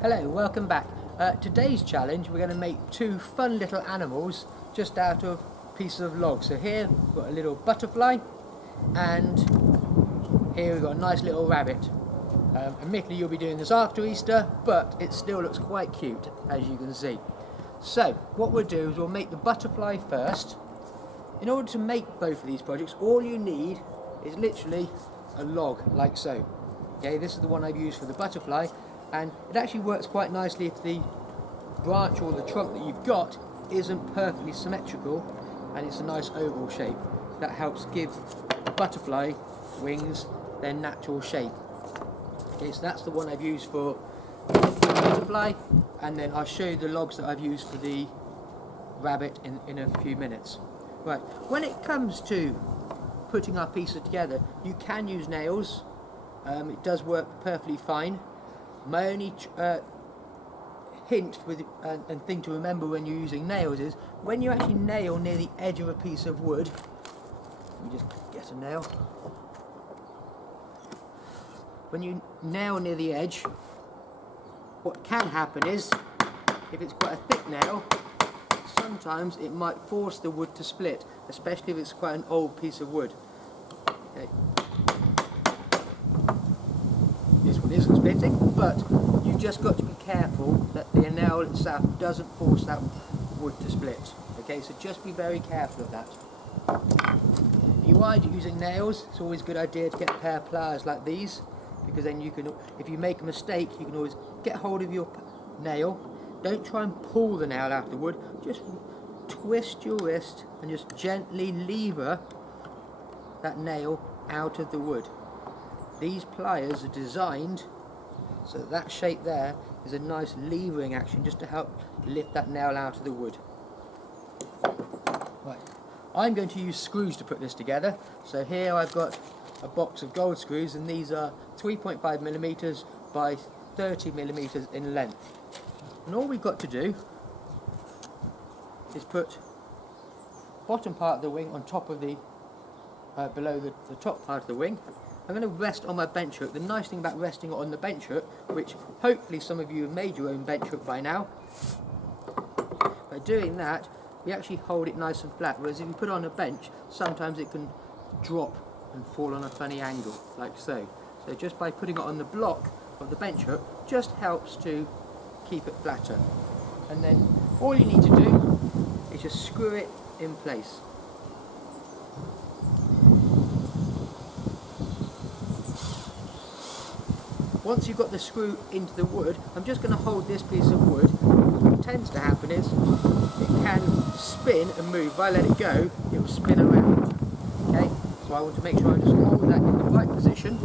Hello, welcome back. Today's challenge, we're going to make two fun little animals just out of pieces of log. So here we've got a little butterfly, and here we've got a nice little rabbit. Admittedly you'll be doing this after Easter, but it still looks quite cute, as you can see. So what we'll do is we'll make the butterfly first. In order to make both of these projects, all you need is literally a log, like so. Okay, this is the one I've used for the butterfly, and it actually works quite nicely if the branch or the trunk that you've got isn't perfectly symmetrical and it's a nice oval shape. That helps give the butterfly wings their natural shape. Okay, so that's the one I've used for the butterfly, and then I'll show you the logs that I've used for the rabbit in a few minutes. Right, when it comes to putting our pieces together, you can use nails. It does work perfectly fine. My only hint and thing to remember when you're using nails is when you actually nail near the edge of a piece of wood, let me just get a nail. When you nail near the edge, what can happen is, if it's quite a thick nail, sometimes it might force the wood to split, especially if it's quite an old piece of wood. Okay. This one isn't splitting, but you've just got to be careful that the nail itself doesn't force that wood to split. Okay, so just be very careful of that. If you are using nails, it's always a good idea to get a pair of pliers like these, because then you can, if you make a mistake, you can always get hold of your nail. Don't try and pull the nail out of the wood, just twist your wrist and just gently lever that nail out of the wood. These pliers are designed so that shape there is a nice levering action just to help lift that nail out of the wood. Right, I'm going to use screws to put this together. So here I've got a box of gold screws, and these are 3.5mm by 30mm in length. And all we've got to do is put the bottom part of the wing on top of the below the top part of the wing. I'm going to rest on my bench hook. The nice thing about resting on the bench hook, which hopefully some of you have made your own bench hook by now, by doing that we actually hold it nice and flat, whereas if you put it on a bench sometimes it can drop and fall on a funny angle, like so. So just by putting it on the block of the bench hook just helps to keep it flatter. And then all you need to do is just screw it in place. Once you've got the screw into the wood, I'm just going to hold this piece of wood. What tends to happen is it can spin and move. If I let it go, it will spin around. Okay, so I want to make sure I just hold that in the right position.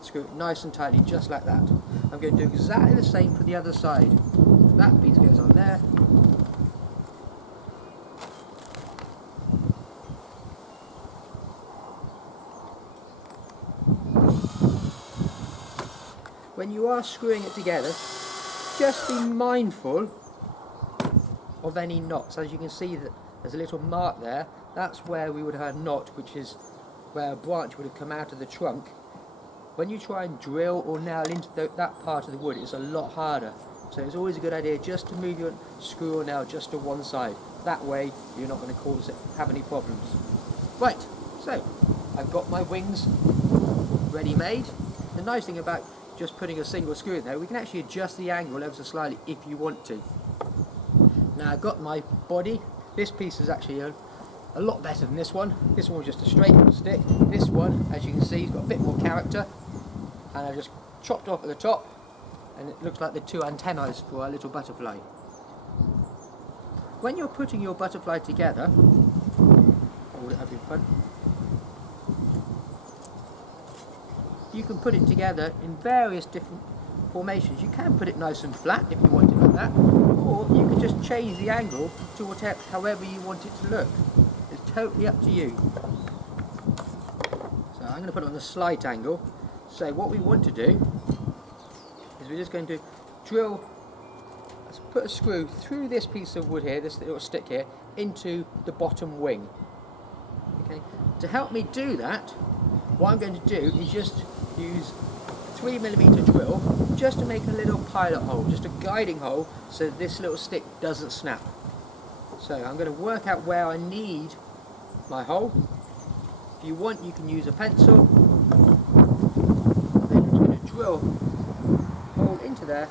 Screw it nice and tightly, just like that. I'm going to do exactly the same for the other side. That piece goes on there. When you are screwing it together, just be mindful of any knots. As you can see, that there's a little mark there. That's where we would have a knot, which is where a branch would have come out of the trunk. When you try and drill or nail into that part of the wood, it's a lot harder. So it's always a good idea just to move your screw or nail just to one side. That way you're not going to have any problems. Right, so I've got my wings ready made. The nice thing about just putting a single screw in there, we can actually adjust the angle ever so slightly if you want to. Now I've got my body. This piece is actually a lot better than this one. This one was just a straight stick. This one, as you can see, has got a bit more character, and I've just chopped off at the top, and it looks like the two antennae for our little butterfly. When you're putting your butterfly together, hold it up in front, you can put it together in various different formations. You can put it nice and flat if you want it like that, or you can just change the angle to whatever, however you want it to look. It's totally up to you. So I'm going to put it on a slight angle. So what we want to do is we're just going to drill, let's put a screw through this piece of wood here, this little stick here, into the bottom wing. Okay. To help me do that, what I'm going to do is just use 3mm drill just to make a little pilot hole, just a guiding hole, so this little stick doesn't snap. So I'm going to work out where I need my hole. If you want, you can use a pencil. Then I'm just going to drill a hole into there.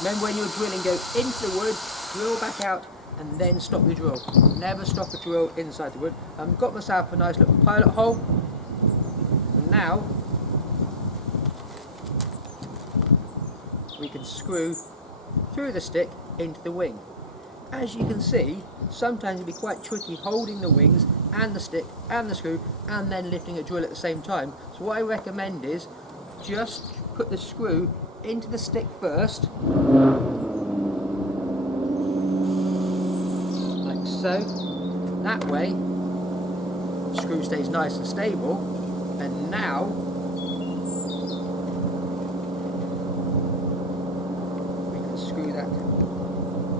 Remember, when you're drilling, go into the wood, drill back out, and then stop the drill. Never stop a drill inside the wood. I've got myself a nice little pilot hole. And now we can screw through the stick into the wing. As you can see, sometimes it'll be quite tricky holding the wings and the stick and the screw and then lifting a drill at the same time. So what I recommend is just put the screw into the stick first, like so. That way the screw stays nice and stable, and now we can screw that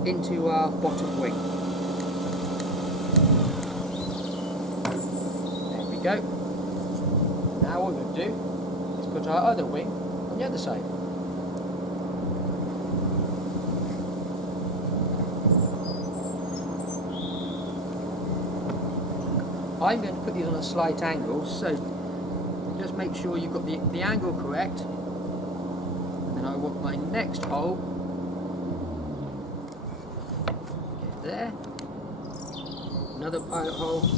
into our bottom wing. There we go. Now what we're going to do is put our other wing on the other side. I'm going to put these on a slight angle, so just make sure you've got the angle correct. And then I want my next hole there, another pilot hole,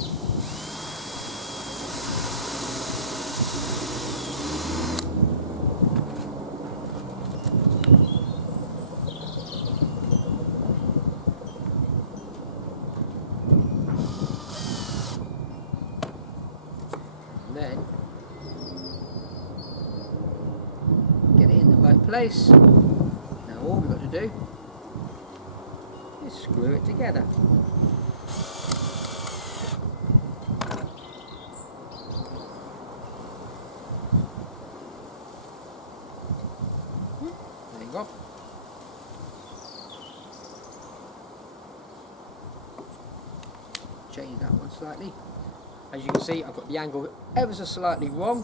and then get it in the right place. Now all we've got to do is screw it together. There you go. Change that one slightly. As you can see, I've got the angle ever so slightly wrong.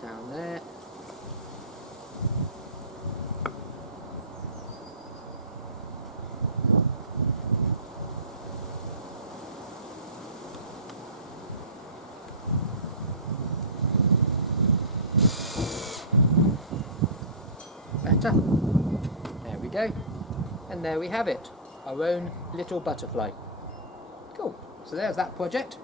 Down there. Better. There we go. And there we have it, our own little butterfly. Cool. So there's that project.